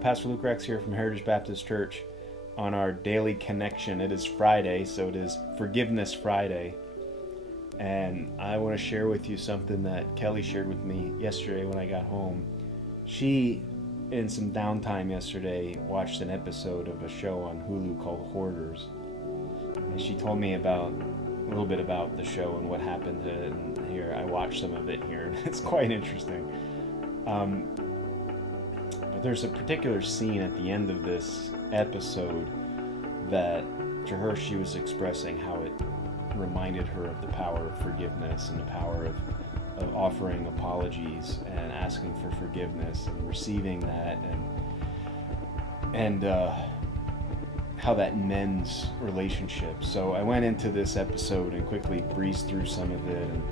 Pastor Luke Rex here from Heritage Baptist Church on our daily connection. It is Friday, so it is Forgiveness Friday. And I want to share with you something that Kelly shared with me yesterday when I got home. She, in some downtime yesterday, watched an episode of a show on Hulu called Hoarders. And she told me a little bit about the show and what happened to it. And here, I watched some of it here, and it's quite interesting. But there's a particular scene at the end of this episode that, to her, she was expressing how it reminded her of the power of forgiveness and the power of offering apologies and asking for forgiveness and receiving that, and how that mends relationships. So I went into this episode and quickly breezed through some of it, and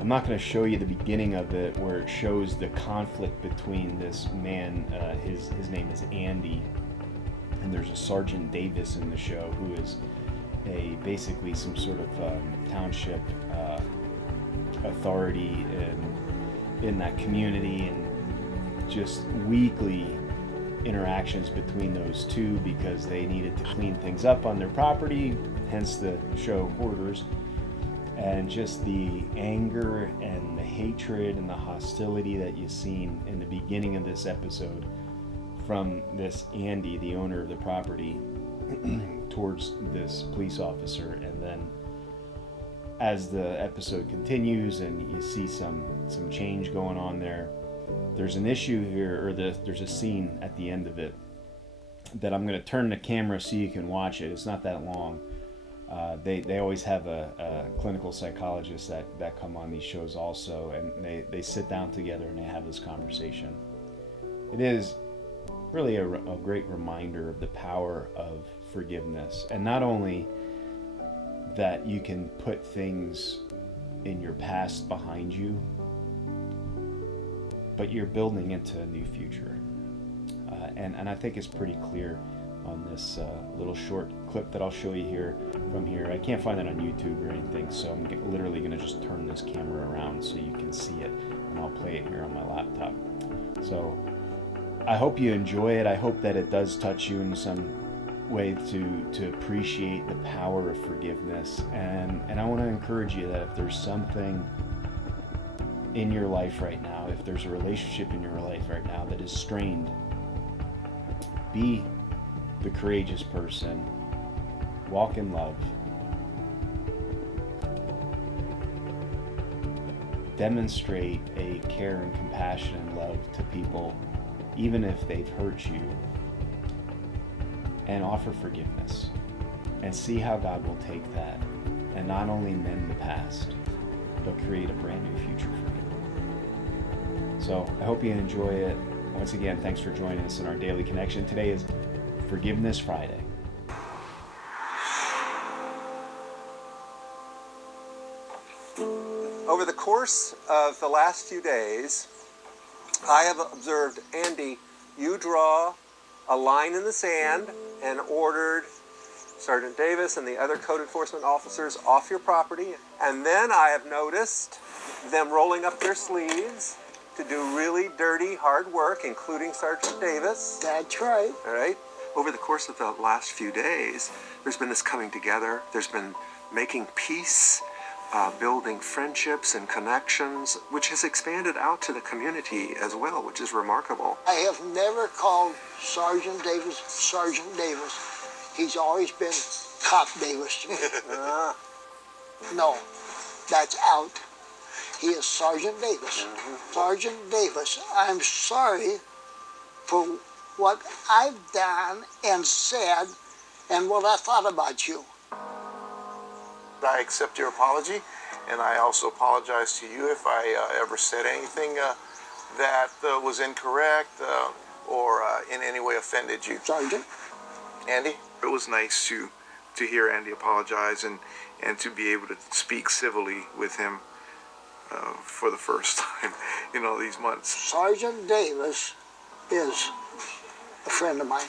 I'm not going to show you the beginning of it where it shows the conflict between this man, his name is Andy, and there's a Sergeant Davis in the show who is basically some sort of township authority in that community, and just weekly interactions between those two because they needed to clean things up on their property, hence the show Hoarders. And just the anger and the hatred and the hostility that you've seen in the beginning of this episode from this Andy, the owner of the property, towards this police officer. And then as the episode continues and you see some change going on there, there's an issue here, or there's a scene at the end of it that I'm going to turn the camera so you can watch it. It's not that long. They always have a clinical psychologist that come on these shows also, and they sit down together and they have this conversation. It is really a great reminder of the power of forgiveness, and not only that you can put things in your past behind you, but you're building into a new future. And I think it's pretty clear on this little short clip that I'll show you here from here. I can't find it on YouTube or anything, so I'm literally going to just turn this camera around so you can see it, and I'll play it here on my laptop. So I hope you enjoy it. I hope that it does touch you in some way to appreciate the power of forgiveness. And I want to encourage you that if there's something in your life right now, if there's a relationship in your life right now that is strained, be the courageous person, walk in love, demonstrate a care and compassion and love to people, even if they've hurt you, and offer forgiveness, and see how God will take that and not only mend the past, but create a brand new future for you. So I hope you enjoy it. Once again, thanks for joining us in our daily connection. Today is Forgiveness Friday. Over the course of the last few days, I have observed, Andy, you draw a line in the sand and ordered Sergeant Davis and the other code enforcement officers off your property. And then I have noticed them rolling up their sleeves to do really dirty, hard work, including Sergeant Davis. That's right. All right? Over the course of the last few days, there's been this coming together. There's been making peace, building friendships and connections, which has expanded out to the community as well, which is remarkable. I have never called Sergeant Davis Sergeant Davis. He's always been Cop Davis to me. No, that's out. He is Sergeant Davis. Mm-hmm. Sergeant Davis, I'm sorry for what I've done and said and what I thought about you. I accept your apology, and I also apologize to you if I ever said anything that was incorrect or in any way offended you. Sergeant? Andy? It was nice to hear Andy apologize and to be able to speak civilly with him for the first time in all these months. Sergeant Davis is a friend of mine.